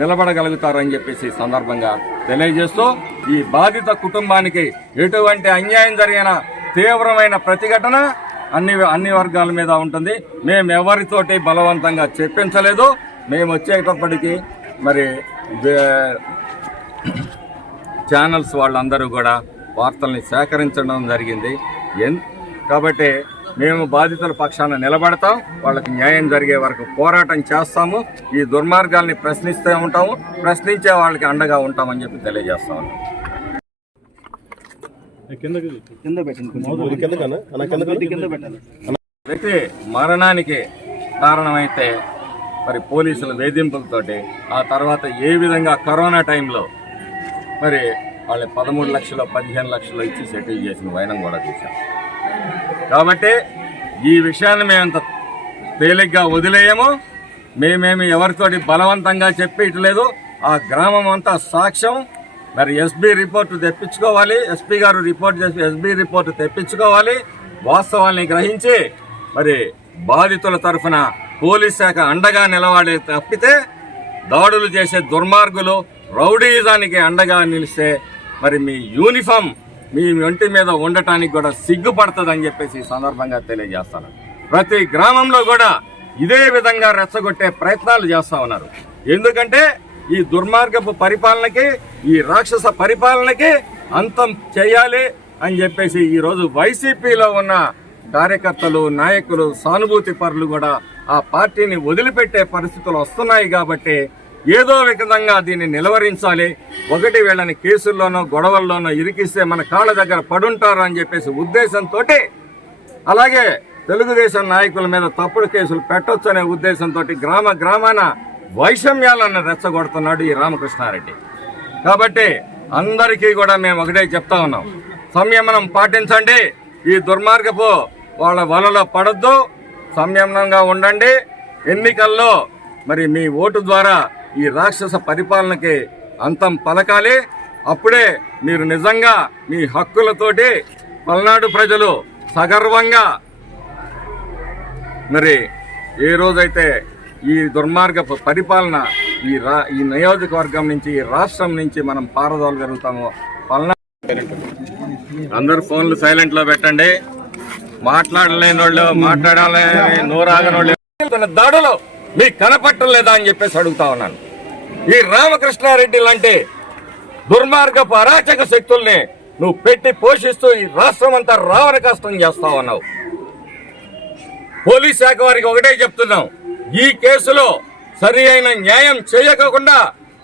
నిలబడగలుగుతారని చెప్పేసి సందర్భంగా తెలియజేస్తూ ఈ బాధిత కుటుంబానికి ఎటువంటి అన్యాయం జరిగిన తీవ్రమైన ప్రతిఘటన అన్ని వర్గాల మీద ఉంటుంది. మేము ఎవరితోటి బలవంతంగా చెప్పించలేదు. మేము వచ్చేటప్పటికి మరి ఛానల్స్ వాళ్ళందరూ కూడా వార్తల్ని సేకరించడం జరిగింది. కాబట్టి మేము బాధితుల పక్షాన నిలబడతాం. వాళ్ళకి న్యాయం జరిగే వరకు పోరాటం చేస్తాము. ఈ దుర్మార్గాల్ని ప్రశ్నిస్తూ ఉంటాము. ప్రశ్నించే వాళ్ళకి అండగా ఉంటామని చెప్పి తెలియజేస్తాము. వ్యక్తి మరణానికి కారణమైతే మరి పోలీసుల వేధింపులతోటి ఆ తర్వాత ఏ విధంగా కరోనా టైంలో మరి వాళ్ళని 13 లక్షలు 15 లక్షలు ఇచ్చి సెటిల్ చేసిన వైనం కూడా చూసాం. కాబట్టి ఈ విషయాన్ని మేమంత తేలిగ్గా వదిలేయము. మేమేమి ఎవరితోటి బలవంతంగా చెప్పేయట్లేదు. ఆ గ్రామం అంతా సాక్ష్యం. మరి ఎస్బీ రిపోర్టు తెప్పించుకోవాలి. ఎస్పీ గారు రిపోర్ట్ చేసి ఎస్బీ రిపోర్టు తెప్పించుకోవాలి. వాస్తవాల్ని గ్రహించి మరి బాధితుల తరఫున పోలీస్ శాఖ అండగా నిలబడే తప్పితే దాడులు చేసే దుర్మార్గులు రౌడీజానికి అండగా నిలిస్తే మరి మీ యూనిఫామ్ మీ ఒంటి మీద ఉండటానికి కూడా సిగ్గుపడుతుందని చెప్పేసి ఈ సందర్భంగా తెలియజేస్తాను. ప్రతి గ్రామంలో కూడా ఇదే విధంగా రెచ్చగొట్టే ప్రయత్నాలు చేస్తా ఉన్నారు. ఎందుకంటే ఈ దుర్మార్గపు పరిపాలనకి ఈ రాక్షస పరిపాలనకి అంతం చేయాలి అని చెప్పేసి ఈరోజు వైసీపీలో ఉన్న కార్యకర్తలు నాయకులు సానుభూతి పరులు కూడా ఆ పార్టీని వదిలిపెట్టే పరిస్థితులు వస్తున్నాయి. కాబట్టి ఏదో విధంగా దీన్ని నిలవరించాలి. ఒకటి వీళ్ళని కేసుల్లోనో గొడవల్లోనో ఇరికిస్తే మన కాళ్ళ దగ్గర పడుంటారు అని చెప్పేసి ఉద్దేశంతో, అలాగే తెలుగుదేశం నాయకుల మీద తప్పుడు కేసులు పెట్టొచ్చు అనే ఉద్దేశంతో గ్రామాన వైషమ్యాలను రెచ్చగొడుతున్నాడు ఈ రామకృష్ణారెడ్డి. కాబట్టి అందరికీ కూడా మేము ఒకటే చెప్తా ఉన్నాం, సంయమనం పాటించండి. ఈ దుర్మార్గపు వాళ్ళ వలలో పడొద్దు. సంయమనంగా ఉండండి. ఎన్నికల్లో మరి మీ ఓటు ద్వారా ఈ రాక్షస పరిపాలనకి అంతం పలకాలి. అప్పుడే మీరు నిజంగా మీ హక్కులతోటి పల్నాడు ప్రజలు సగర్వంగా మరి ఏ రోజైతే ఈ దుర్మార్గపు పరిపాలన ఈ నియోజకవర్గం నుంచి ఈ రాష్ట్రం నుంచి మనం పారదోలగలుగుతామో. పల్నాడు అందరు ఫోన్లు సైలెంట్ లో పెట్టండి. మాట్లాడలేని వాళ్ళు, మాట్లాడాలని నోరాగని వాళ్ళు దాడులు మీకు కనపట్టలేదా అని చెప్పేసి అడుగుతా ఉన్నాను. ఈ రామకృష్ణారెడ్డి లాంటి దుర్మార్గపు అరాచక శక్తుల్ని నువ్వు పెట్టి పోషిస్తూ ఈ రాష్ట్రం అంతా రావణ కష్టం చేస్తా ఉన్నావు. పోలీస్ శాఖ వారికి ఒకటే చెప్తున్నాం, ఈ కేసులో సరి అయిన న్యాయం చేయకుండా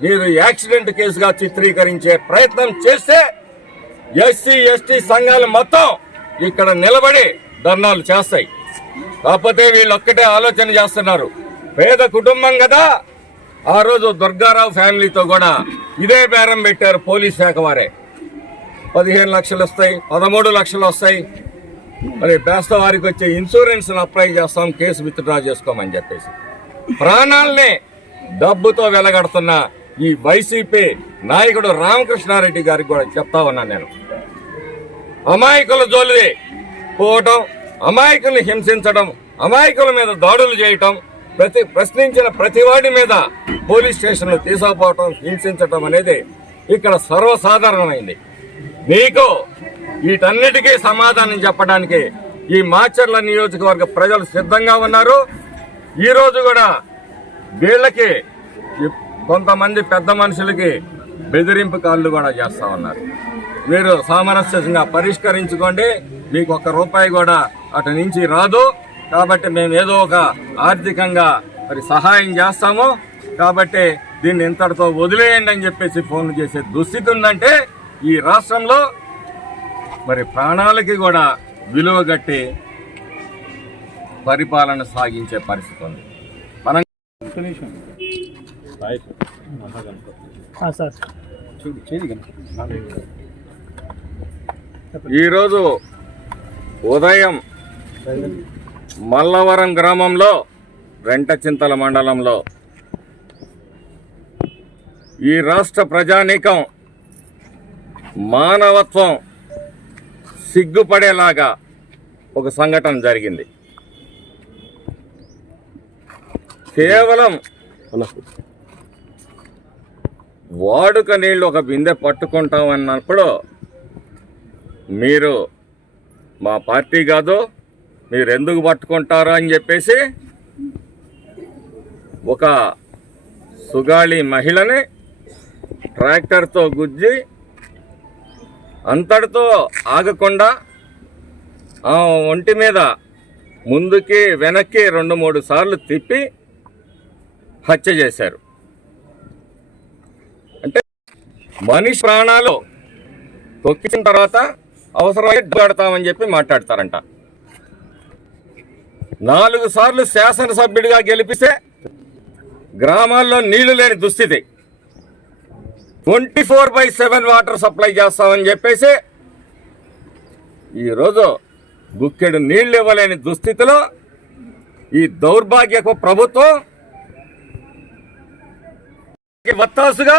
మీరు యాక్సిడెంట్ కేసుగా చిత్రీకరించే ప్రయత్నం చేస్తే ఎస్సీ ఎస్టీ సంఘాలు మొత్తం ఇక్కడ నిలబడి ధర్నాలు చేస్తాయి. కాకపోతే వీళ్ళు ఒక్కటే ఆలోచన చేస్తున్నారు, పేద కుటుంబం కదా. ఆ రోజు దుర్గారావు ఫ్యామిలీతో కూడా ఇదే బేరం పెట్టారు పోలీస్ శాఖ వారే. 15 లక్షలు వస్తాయి, 13 లక్షలు వస్తాయి. మరి బేస్త వారికి వచ్చే ఇన్సూరెన్స్ అప్లై చేస్తాం, కేసు విత్డ్రా చేసుకోమని చెప్పేసి ప్రాణాలనే డబ్బుతో వెలగడుతున్న ఈ వైసీపీ నాయకుడు రామకృష్ణారెడ్డి గారికి కూడా చెప్తా ఉన్నాను నేను. అమాయకుల జోలిది పోవటం, అమాయకుల్ని హింసించడం, అమాయకుల మీద దాడులు చేయటం, ప్రశ్నించిన ప్రతివాడి మీద పోలీస్ స్టేషన్లు తీసుకుపోవటం, హింసించటం అనేది ఇక్కడ సర్వసాధారణమైంది. మీకు వీటన్నిటికీ సమాధానం చెప్పడానికి ఈ మాచర్ల నియోజకవర్గ ప్రజలు సిద్ధంగా ఉన్నారు. ఈరోజు కూడా వీళ్ళకి కొంతమంది పెద్ద మనుషులకి బెదిరింపు కాళ్ళు కూడా చేస్తా ఉన్నారు. మీరు సామరస్యంగా పరిష్కరించుకోండి. మీకు ₹1 కూడా అటు నుంచి రాదు. కాబట్టి మేము ఏదో ఒక ఆర్థికంగా మరి సహాయం చేస్తాము. కాబట్టి దీన్ని ఇంతటితో వదిలేయండి అని చెప్పేసి ఫోన్లు చేసే దుస్థితి ఉందంటే ఈ రాష్ట్రంలో మరి ప్రాణాలకి కూడా విలువ గట్టి పరిపాలన సాగించే పరిస్థితి ఉంది. మనం ఈరోజు ఉదయం మల్లవరం గ్రామంలో రెంటచింతల మండలంలో ఈ రాష్ట్ర ప్రజానీకం మానవత్వం సిగ్గుపడేలాగా ఒక సంఘటన జరిగింది. కేవలం వాడుక నీళ్ళు ఒక బిందె పట్టుకుంటాం అన్నప్పుడు మీరు మా పార్టీ కాదు, మీరు ఎందుకు పట్టుకుంటారు అని చెప్పేసి ఒక సుగాళి మహిళని ట్రాక్టర్తో గుద్ది అంతటితో ఆగకుండా ఒంటి మీద ముందుకి వెనక్కి 2-3 సార్లు తిప్పి హత్య చేశారు. అంటే మనిషి ప్రాణాలు తొక్కిన తర్వాత అవసరమైతే పెడతామని చెప్పి మాట్లాడతారంట. 4 సార్లు శాసనసభ్యుడిగా గెలిపిస్తే గ్రామాల్లో నీళ్లు లేని దుస్థితి, 24/7 వాటర్ సప్లై చేస్తామని చెప్పేసి ఈరోజు గుక్కెడు నీళ్లు ఇవ్వలేని దుస్థితిలో ఈ దౌర్భాగ్యపు ప్రభుత్వం వత్తాసుగా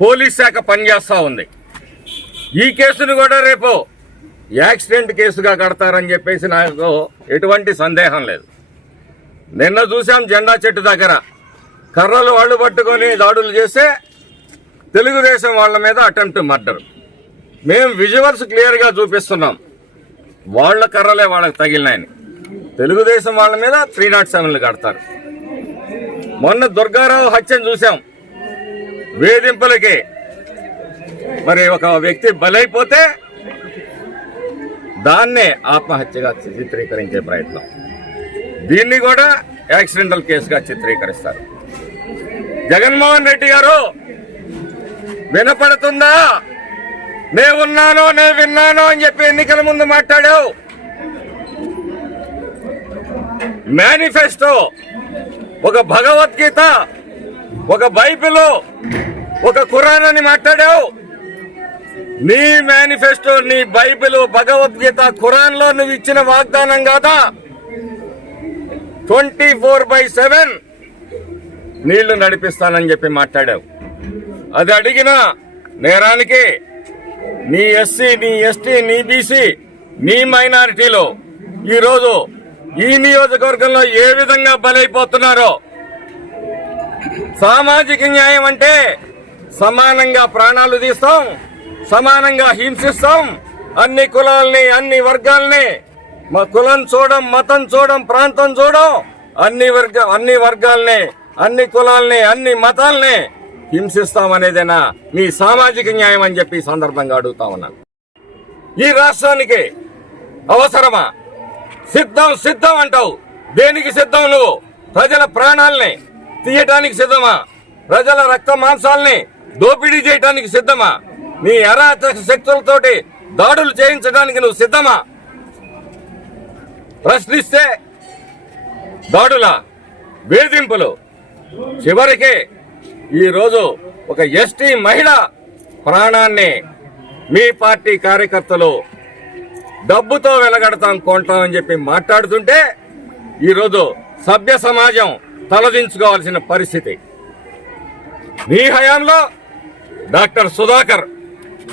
పోలీస్ శాఖ పనిచేస్తూ ఉంది. ఈ కేసును కూడా రేపు యాక్సిడెంట్ కేసుగా కడతారని చెప్పేసి నాకు ఎటువంటి సందేహం లేదు. నిన్న చూసాం జెండా చెట్టు దగ్గర కర్రలు వాళ్ళు పట్టుకొని దాడులు చేస్తే తెలుగుదేశం వాళ్ళ మీద అటెంప్ట్ మర్డర్. మేము విజువల్స్ క్లియర్గా చూపిస్తున్నాం. వాళ్ళ కర్రలే వాళ్ళకి తగిలినాయని. తెలుగుదేశం వాళ్ళ మీద 307లు కడతారు. మొన్న దుర్గారావు హత్యను చూసాం. వేధింపులకి మరి ఒక వ్యక్తి బలైపోతే దాన్నే ఆత్మహత్యగా చిత్రీకరించే ప్రయత్నం. దీన్ని కూడా యాక్సిడెంటల్ కేసుగా చిత్రీకరిస్తారు. జగన్మోహన్ రెడ్డి గారు వినపడుతుందా? నే ఉన్నానో నే విన్నానో అని చెప్పి ఎన్నికల ముందు మాట్లాడావు. మేనిఫెస్టో, ఒక భగవద్గీత, ఒక బైబిల్, ఒక ఖురాన్ అని మాట్లాడావు. నీ మేనిఫెస్టో, నీ బైబిల్, భగవద్గీత, ఖురాన్ లో నువ్వు ఇచ్చిన వాగ్దానం కాదా 24/7 నీళ్లు నడిపిస్తానని చెప్పి మాట్లాడావు. అది అడిగిన నేరానికి నీ ఎస్సీ, నీ ఎస్టీ, నీ బీసీ, నీ మైనారిటీలో ఈరోజు ఈ నియోజకవర్గంలో ఏ విధంగా బలైపోతున్నారో. సామాజిక న్యాయం అంటే సమానంగా ప్రాణాలు తీస్తాం, సమానంగా హింసిస్తాం, అన్ని కులాల్ని, అన్ని వర్గాల్ని, మా కులం చూడం, మతం చూడం, ప్రాంతం చూడం, అన్ని వర్గాల్ని, అన్ని కులాల్ని, అన్ని మతాల్ని హింసిస్తామనేదేనా మీ సామాజిక న్యాయం అని చెప్పి ఈ సందర్భంగా అడుగుతా ఉన్నాను. ఈ రాష్ట్రానికి అవసరమా? సిద్ధం అంటావు. దేనికి సిద్ధం నువ్వు? ప్రజల ప్రాణాలని తీయటానికి సిద్ధమా? ప్రజల రక్త మాంసాలని దోపిడీ చేయడానికి సిద్ధమా? నీ అరాచక శక్తులతోటి దాడులు చేయించడానికి నువ్వు సిద్ధమా? ప్రశ్నిస్తే దాడుల, వేధింపులు, చివరికి ఈరోజు ఒక ఎస్టీ మహిళ ప్రాణాన్ని మీ పార్టీ కార్యకర్తలు డబ్బుతో వెలగడతాం, కొంటామని చెప్పి మాట్లాడుతుంటే ఈరోజు సభ్య సమాజం తలదించుకోవాల్సిన పరిస్థితి. నీ హయాంలో డాక్టర్ సుధాకర్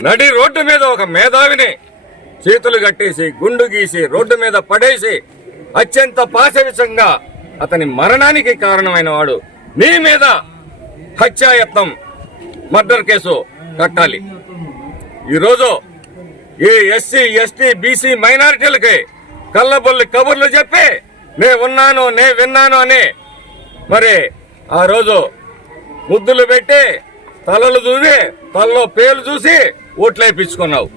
నడి రోడ్డు మీద ఒక మేధావిని చేతులు కట్టేసి, గుండు గీసి, రోడ్డు మీద పడేసి అత్యంత పాశవికంగా అతని మరణానికి కారణమైన వాడు. నీ మీద హత్యాయత్నం, మర్డర్ కేసు కట్టాలి. ఈరోజు ఈ ఎస్సీ, ఎస్టీ, బీసీ మైనారిటీలకి కళ్ళబొల్లి కబుర్లు చెప్పి నే ఉన్నాను, నే విన్నాను అని మరి ఆ రోజు ముద్దులు పెట్టి తలలు దూవి తలలో పేలు చూసి ఓట్లేపించుకున్నావు.